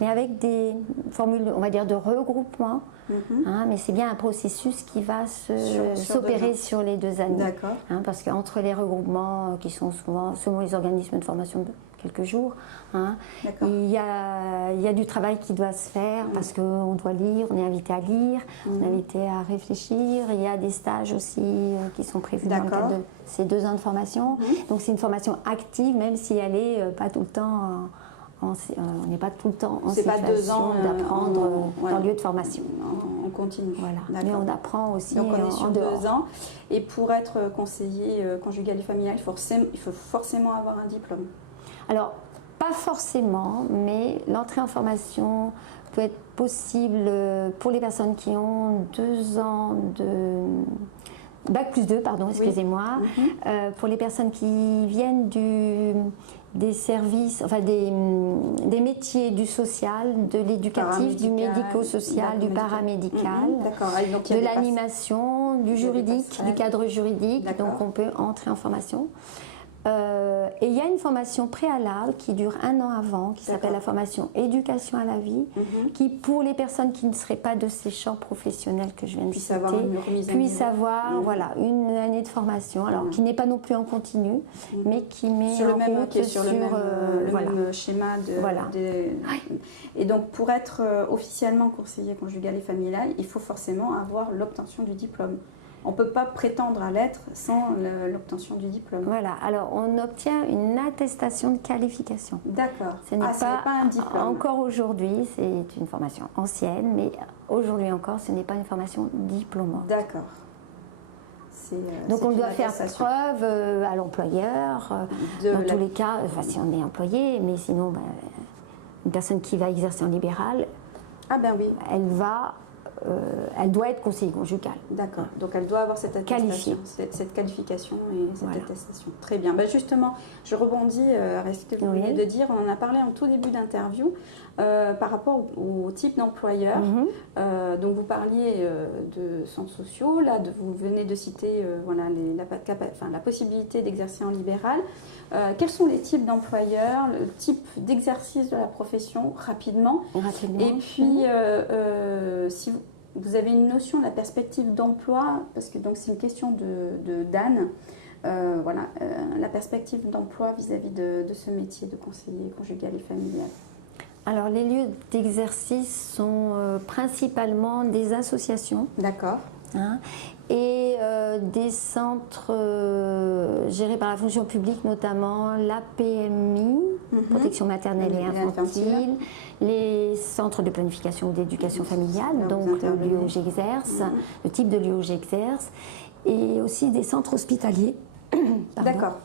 mais avec des formules, on va dire, de regroupement. Mais c'est bien un processus qui va s'opérer sur les 2 années. Parce qu'entre les regroupements qui sont souvent, selon les organismes de formation, de quelques jours, il y a du travail qui doit se faire parce qu'on doit lire, on est invité à lire, on est invité à réfléchir. Il y a des stages aussi qui sont prévus dans le cadre de ces 2 ans de formation. Donc c'est une formation active, même si elle n'est pas tout le temps... on n'est pas tout le temps en situation d'apprendre dans le lieu de formation. On continue. Voilà. Mais on apprend aussi donc on est sur en dehors. 2 ans. Et pour être conseiller conjugal et familial, il faut forcément avoir un diplôme. Alors, pas forcément, mais l'entrée en formation peut être possible pour les personnes qui ont 2 ans de... Bac plus 2, pardon, excusez-moi. Pour les personnes qui viennent des services, enfin des métiers du social, de l'éducatif, du médico-social, du paramédical, de l'animation, du juridique, du cadre juridique. Donc on peut entrer en formation. Et il y a une formation préalable qui dure 1 an avant, qui s'appelle la formation éducation à la vie, qui pour les personnes qui ne seraient pas de ces champs professionnels que je viens de citer, puissent avoir une année de formation, alors qui n'est pas non plus en continu, mais qui met sur en route sur le même schéma Et donc pour être officiellement conseiller conjugal et familial, il faut forcément avoir l'obtention du diplôme. on ne peut pas prétendre à l'être sans l'obtention du diplôme. Voilà, alors on obtient une attestation de qualification. D'accord. Ce n'est pas un diplôme. Encore aujourd'hui, c'est une formation ancienne, mais aujourd'hui encore, ce n'est pas une formation diplômante. D'accord. Donc on doit faire preuve à l'employeur, dans tous les cas, enfin, si on est employé, mais sinon, une personne qui va exercer en libéral, oui. Elle doit être conseiller conjugal. D'accord. Donc elle doit avoir cette attestation, cette qualification et cette attestation. Très bien. Justement, je rebondis à ce que vous venez de dire. On en a parlé en tout début d'interview par rapport au type d'employeur. Donc vous parliez de centres sociaux. Là, vous venez de citer la possibilité d'exercer en libéral. Quels sont les types d'employeurs, le type d'exercice de la profession rapidement. Et puis, si vous avez une notion de la perspective d'emploi, parce que c'est une question d'Anne, la perspective d'emploi vis-à-vis de ce métier de conseiller conjugal et familial. Alors, les lieux d'exercice sont principalement des associations. D'accord. Et des centres gérés par la fonction publique, notamment la PMI, protection maternelle et infantile, les centres de planification ou d'éducation familiale, donc le lieu où j'exerce, le type de lieu où j'exerce, et aussi des centres hospitaliers. D'accord.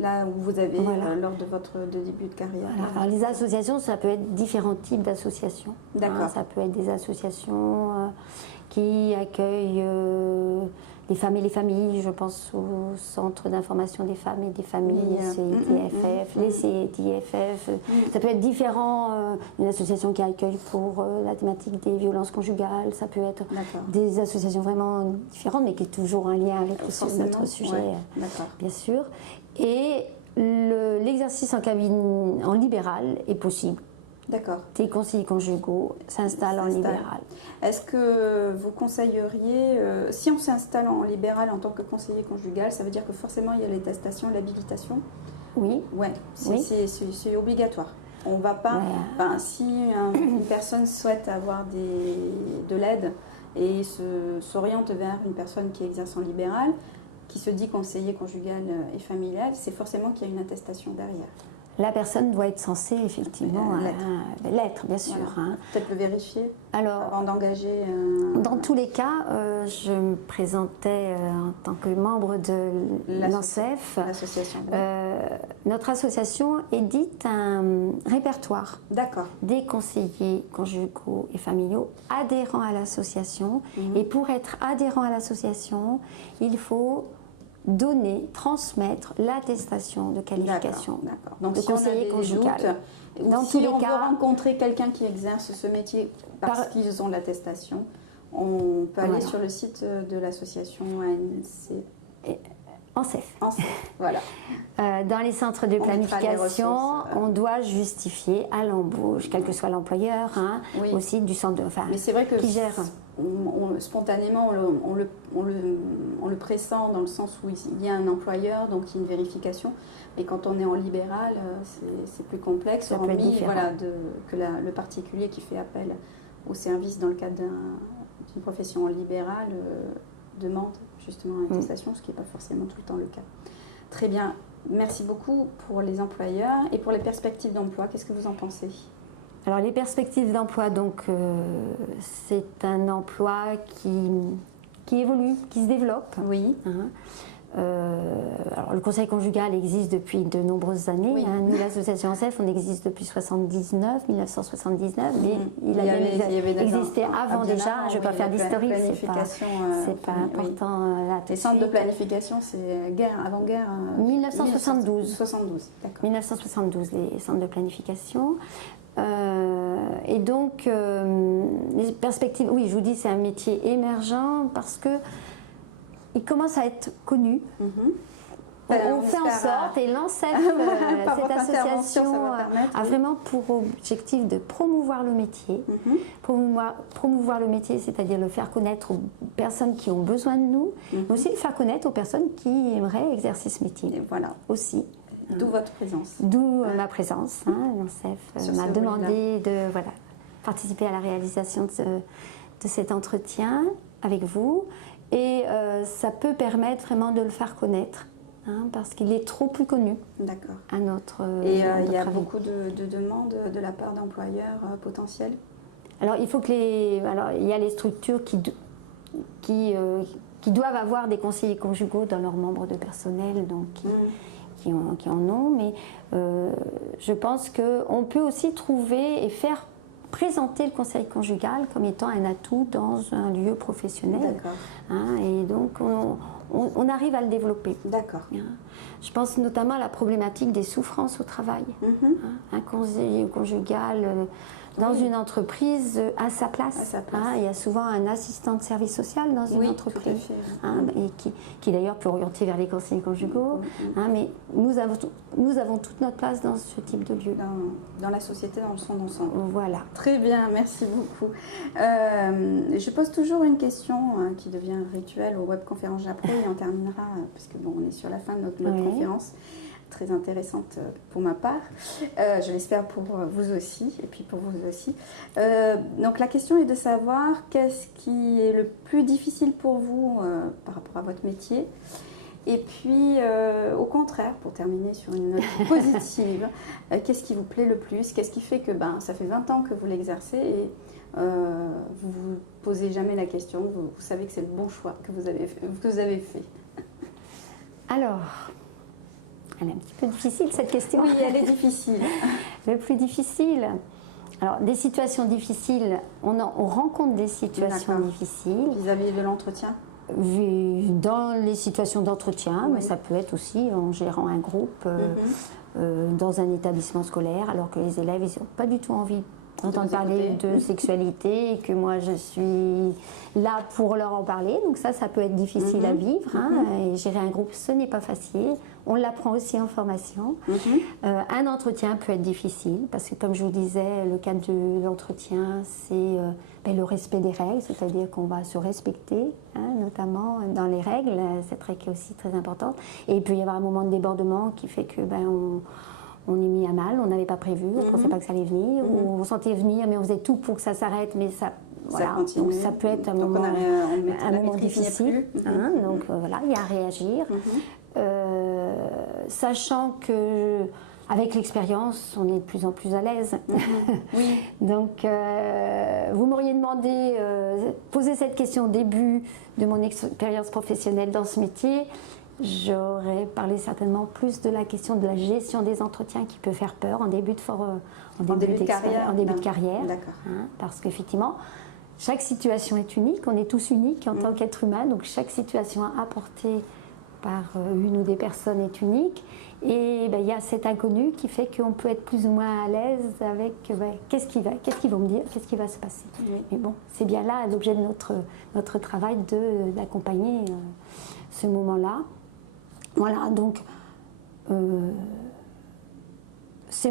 Là où vous avez, lors de votre début de carrière. Alors, les associations, ça peut être différents types d'associations. D'accord. Ça peut être des associations qui accueillent les femmes et les familles. Je pense au Centre d'information des femmes et des familles, CITFF, les CITFF. Ça peut être différent, une association qui accueille pour la thématique des violences conjugales. Ça peut être des associations vraiment différentes, mais qui est toujours en lien avec notre sujet, bien sûr. Et l'exercice en cabine en libéral est possible. D'accord. Des conseillers conjugaux s'installent en libéral. Est-ce que vous conseilleriez, si on s'installe en libéral en tant que conseiller conjugal, ça veut dire que forcément il y a l'attestation, l'habilitation? Oui. Ouais, c'est obligatoire. On va pas. Si une personne souhaite avoir de l'aide et s'oriente vers une personne qui exerce en libéral, qui se dit conseiller conjugal et familial, c'est forcément qu'il y a une attestation derrière. La personne doit être censée, effectivement, l'être, bien sûr. Voilà. Peut-être le vérifier avant d'engager. Dans tous les cas, je me présentais en tant que membre de l'ANSEF. L'association. Notre association édite un répertoire des conseillers conjugaux et familiaux adhérents à l'association. Et pour être adhérent à l'association, il faut transmettre l'attestation de qualification Donc, de conseiller conjugal. Dans tous les cas, on veut rencontrer quelqu'un qui exerce ce métier parce qu'ils ont l'attestation, on peut aller sur le site de l'association ANSEF. Voilà. Dans les centres de planification, on doit justifier à l'embauche, quel que soit l'employeur, aussi du centre mais c'est vrai que qui gère. Spontanément, on le pressent dans le sens où il y a un employeur, donc il y a une vérification. Mais quand on est en libéral, c'est plus complexe, hormis que le particulier qui fait appel au service dans le cadre d'une profession en libéral demande justement une attestation, ce qui n'est pas forcément tout le temps le cas. Très bien, merci beaucoup pour les employeurs et pour les perspectives d'emploi. Qu'est-ce que vous en pensez ? Alors les perspectives d'emploi, donc c'est un emploi qui évolue, qui se développe. Oui. Alors le conseil conjugal existe depuis de nombreuses années. Nous, l'association ANSEF, on existe depuis 1979, mais il avait existé avant déjà. Je ne vais pas faire d'historique, c'est pas important. Les centres de planification, c'est avant-guerre 1972. 1972, les centres de planification. Et donc, les perspectives, oui, je vous dis, c'est un métier émergent parce que il commence à être connu. On fait en sorte, et l'ANSEF, cette association, a vraiment pour objectif de promouvoir le métier. Promouvoir le métier, c'est-à-dire le faire connaître aux personnes qui ont besoin de nous, mais aussi le faire connaître aux personnes qui aimeraient exercer ce métier. Et voilà. Aussi. D'où votre présence. D'où ma présence. L'ANSEF m'a demandé de participer à la réalisation de cet entretien avec vous. et ça peut permettre vraiment de le faire connaître, hein, parce qu'il est trop plus connu. D'accord. À notre Et il y a avis. beaucoup de demandes de la part d'employeurs potentiels? Alors il faut que il y a les structures qui doivent avoir des conseillers conjugaux dans leurs membres de personnel, donc qui en ont, mais je pense qu'on peut aussi trouver et faire présenter le conseil conjugal comme étant un atout dans un lieu professionnel. Hein, et donc on arrive à le développer. D'accord. Hein. Je pense notamment à la problématique des souffrances au travail. Hein. Un conseiller conjugal dans une entreprise à sa place. Hein. Il y a souvent un assistant de service social dans une entreprise, tout à fait. Hein, et qui d'ailleurs peut orienter vers les conseillers conjugaux. Hein, mais nous avons toute notre place dans ce type de lieu. Dans la société, dans son ensemble. Voilà. Très bien, merci beaucoup. Je pose toujours une question qui devient un rituel aux webconférences Japro et on terminera, puisque bon, on est sur la fin de notre conférence. Très intéressante pour ma part, je l'espère pour vous aussi et puis pour vous aussi. Donc la question est de savoir qu'est-ce qui est le plus difficile pour vous par rapport à votre métier, et puis au contraire, pour terminer sur une note positive, qu'est-ce qui vous plaît le plus, qu'est-ce qui fait que ça fait 20 ans que vous l'exercez et vous ne vous posez jamais la question, vous savez que c'est le bon choix que vous avez fait. Alors, elle est un petit peu difficile cette question. Oui, elle est difficile. Le plus difficile, alors des situations difficiles, on rencontre des situations difficiles. Vis-à-vis de l'entretien? Dans les situations d'entretien, mais ça peut être aussi en gérant un groupe dans un établissement scolaire, alors que les élèves n'ont pas du tout envie d'entendre parler de sexualité et que moi je suis là pour leur en parler. Donc ça peut être difficile à vivre. Hein, et gérer un groupe, ce n'est pas facile. On l'apprend aussi en formation. Un entretien peut être difficile parce que, comme je vous disais, le cadre de l'entretien, c'est le respect des règles, c'est-à-dire qu'on va se respecter, hein, notamment dans les règles. Cette règle est aussi très importante. Et il peut y avoir un moment de débordement qui fait que on est mis à mal, on n'avait pas prévu, on ne pensait pas que ça allait venir, ou on sentait venir, mais on faisait tout pour que ça s'arrête, mais ça... Voilà, donc ça peut être un moment difficile. Hein, donc voilà, il y a à réagir. Sachant que avec l'expérience, on est de plus en plus à l'aise. Donc vous m'auriez demandé, poser cette question au début de mon expérience professionnelle dans ce métier, j'aurais parlé certainement plus de la question de la gestion des entretiens qui peut faire peur en début de carrière. Hein, parce qu'effectivement, chaque situation est unique, on est tous uniques en tant qu'être humain, donc chaque situation apportée par une ou des personnes est unique. Et il y a cet inconnu qui fait qu'on peut être plus ou moins à l'aise avec qu'est-ce qu'ils vont me dire, qu'est-ce qui va se passer. Mais bon, c'est bien là l'objet de notre travail d'accompagner ce moment-là. Voilà, donc c'est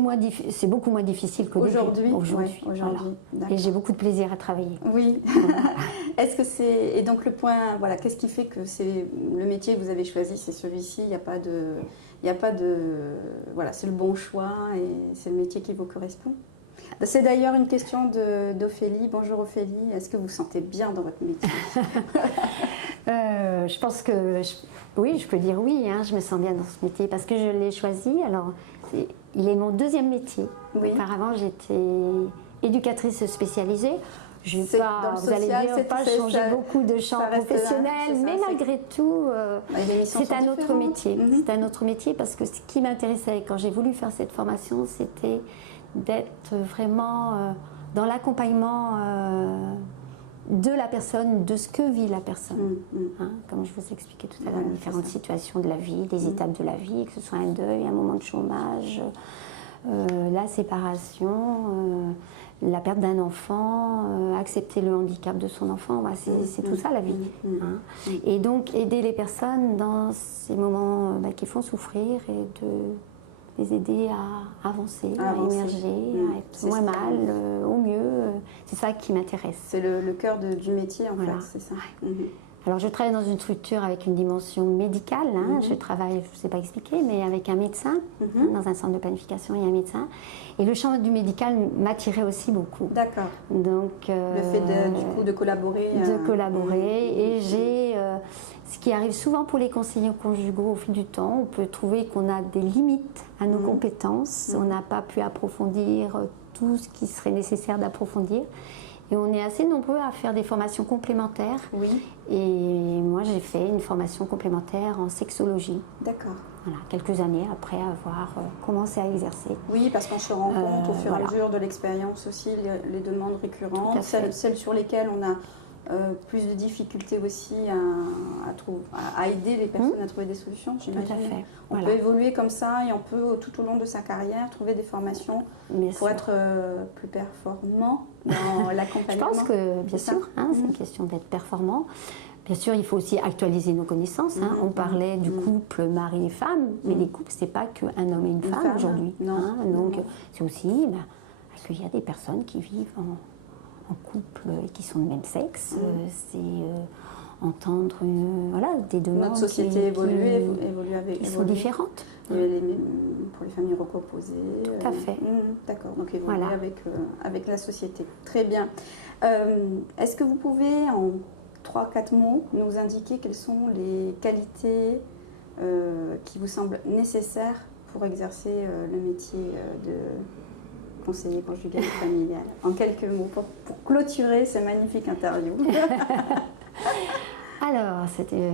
beaucoup moins difficile qu'aujourd'hui. Aujourd'hui. Voilà. Et j'ai beaucoup de plaisir à travailler. Oui. Est-ce que c'est... Et donc le point, voilà, qu'est-ce qui fait que c'est le métier que vous avez choisi, c'est celui-ci, il n'y a pas de... Voilà, c'est le bon choix et c'est le métier qui vous correspond? C'est d'ailleurs une question d'Ophélie. Bonjour Ophélie, est-ce que vous vous sentez bien dans votre métier? Je pense que... Oui, je peux dire oui, hein, je me sens bien dans ce métier parce que je l'ai choisi. Alors, il est mon deuxième métier. Auparavant, j'étais éducatrice spécialisée. Vous allez dire, pas changer beaucoup de champ professionnel, mais malgré tout, c'est un autre métier. C'est un autre métier parce que ce qui m'intéressait quand j'ai voulu faire cette formation, c'était d'être vraiment dans l'accompagnement de la personne, de ce que vit la personne. Hein, comme je vous expliquais tout à l'heure, différentes situations de la vie, des étapes de la vie, que ce soit un deuil, un moment de chômage, la séparation, la perte d'un enfant, accepter le handicap de son enfant, c'est tout ça la vie. Hein. Et donc aider les personnes dans ces moments qui font souffrir et de les aider à avancer, à émerger, à être moins mal, au mieux. C'est ça qui m'intéresse. C'est le cœur du métier en fait, c'est ça. Alors, je travaille dans une structure avec une dimension médicale. Je travaille, je ne sais pas expliquer, mais avec un médecin, dans un centre de planification, il y a un médecin. Et le champ du médical m'attirait aussi beaucoup. D'accord. Donc, le fait du coup de collaborer. Et j'ai... ce qui arrive souvent pour les conseillers conjugaux au fil du temps, on peut trouver qu'on a des limites à nos compétences. On n'a pas pu approfondir tout ce qui serait nécessaire d'approfondir. Et on est assez nombreux à faire des formations complémentaires. Oui. Et moi, j'ai fait une formation complémentaire en sexologie. D'accord. Voilà, quelques années après avoir commencé à exercer. Oui, parce qu'on se rend compte au fur et à mesure de l'expérience aussi, les demandes récurrentes, celles sur lesquelles on a plus de difficultés aussi à aider les personnes à trouver des solutions, j'imagine. Tout à fait. On peut évoluer comme ça et on peut tout au long de sa carrière trouver des formations pour être plus performant dans l'accompagnement. Je pense que, bien sûr, c'est une question d'être performant. Bien sûr, il faut aussi actualiser nos connaissances. On parlait du couple mari et femme, mais les couples, ce n'est pas qu'un homme et une femme aujourd'hui. Donc, c'est aussi accueillir des personnes qui vivent en couple et qui sont de même sexe. C'est entendre des demandes. Notre société évolue qui sont différentes. Pour les familles recomposées. Tout à fait. D'accord, donc évoluer avec la société. Très bien. Est-ce que vous pouvez, en 3-4 mots, nous indiquer quelles sont les qualités qui vous semblent nécessaires pour exercer le métier de conseiller conjugal et familial? En quelques mots, pour clôturer cette magnifique interview. Alors, je vais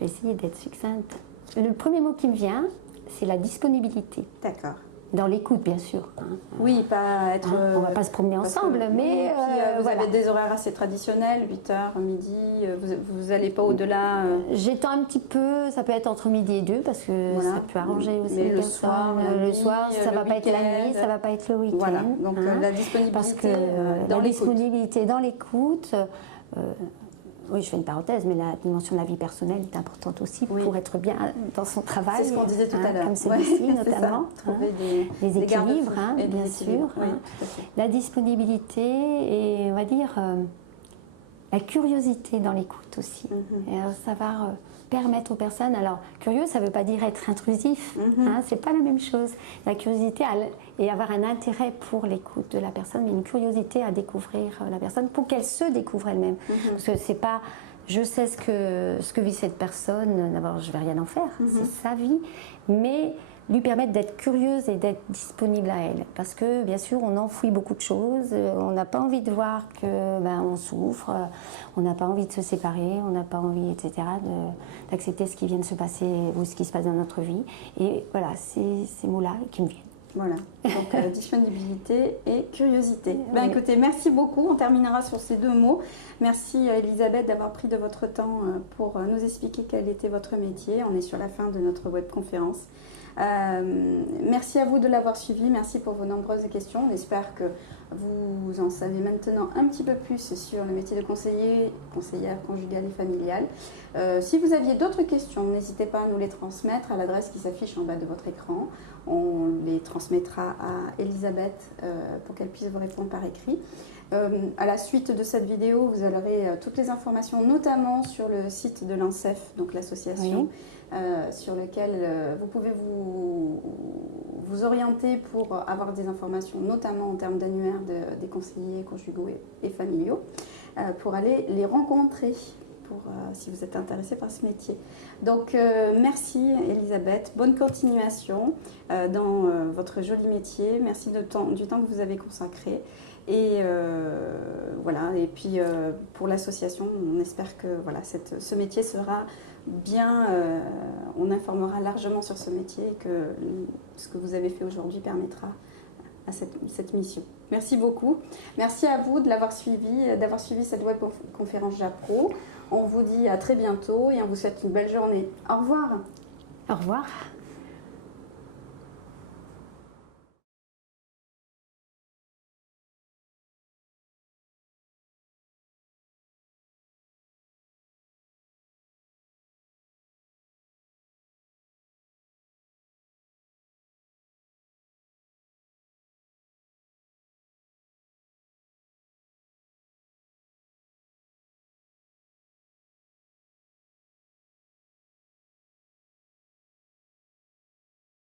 essayer d'être succincte. Le premier mot qui me vient, c'est la disponibilité. D'accord. Dans l'écoute, bien sûr. Oui, pas être... on ne va pas se promener ensemble, mais... vous avez des horaires assez traditionnels, 8h, midi, vous n'allez pas au-delà... J'étends un petit peu, ça peut être entre midi et 2, parce que ça peut arranger aussi les personnes. Le soir, ça ne va pas être la nuit, ça ne va pas être le week-end. Voilà, donc la disponibilité parce que dans la disponibilité dans l'écoute... oui, je fais une parenthèse, mais la dimension de la vie personnelle est importante aussi pour être bien dans son travail. C'est ce qu'on disait tout à l'heure. Comme celui-ci, notamment. Trouver les équilibres, bien sûr. Oui, tout à fait. La disponibilité et, on va dire, la curiosité dans l'écoute aussi. Et savoir permettre aux personnes... Alors, curieux, ça ne veut pas dire être intrusif. Ce n'est pas la même chose. La curiosité et avoir un intérêt pour l'écoute de la personne, mais une curiosité à découvrir la personne pour qu'elle se découvre elle-même. Parce que c'est pas... Je sais ce que vit cette personne. D'abord, je ne vais rien en faire. C'est sa vie. Mais lui permettre d'être curieuse et d'être disponible à elle. Parce que, bien sûr, on enfouit beaucoup de choses. On n'a pas envie de voir on souffre. On n'a pas envie de se séparer. On n'a pas envie, etc., d'accepter ce qui vient de se passer ou ce qui se passe dans notre vie. Et voilà, c'est ces mots-là qui me viennent. Voilà, donc disponibilité et curiosité. Écoutez, merci beaucoup. On terminera sur ces 2 mots. Merci Elisabeth d'avoir pris de votre temps pour nous expliquer quel était votre métier. On est sur la fin de notre webconférence. Merci à vous de l'avoir suivi. Merci pour vos nombreuses questions. On espère que vous en savez maintenant un petit peu plus sur le métier de conseillère conjugale et familiale. Si vous aviez d'autres questions, n'hésitez pas à nous les transmettre à l'adresse qui s'affiche en bas de votre écran. On les transmettra à Elisabeth pour qu'elle puisse vous répondre par écrit. À la suite de cette vidéo, vous aurez toutes les informations, notamment sur le site de l'ANSEF, donc l'association, sur lequel vous pouvez vous orienter pour avoir des informations, notamment en termes d'annuaire des conseillers conjugaux et familiaux, pour aller les rencontrer. Si vous êtes intéressé par ce métier. Donc merci Elisabeth, bonne continuation dans votre joli métier, merci du temps que vous avez consacré et voilà, et puis pour l'association on espère que voilà, ce métier sera bien, on informera largement sur ce métier et que ce que vous avez fait aujourd'hui permettra à cette mission. Merci beaucoup. Merci à vous d'avoir suivi cette webconférence JAPRO. On vous dit à très bientôt et on vous souhaite une belle journée. Au revoir. Au revoir.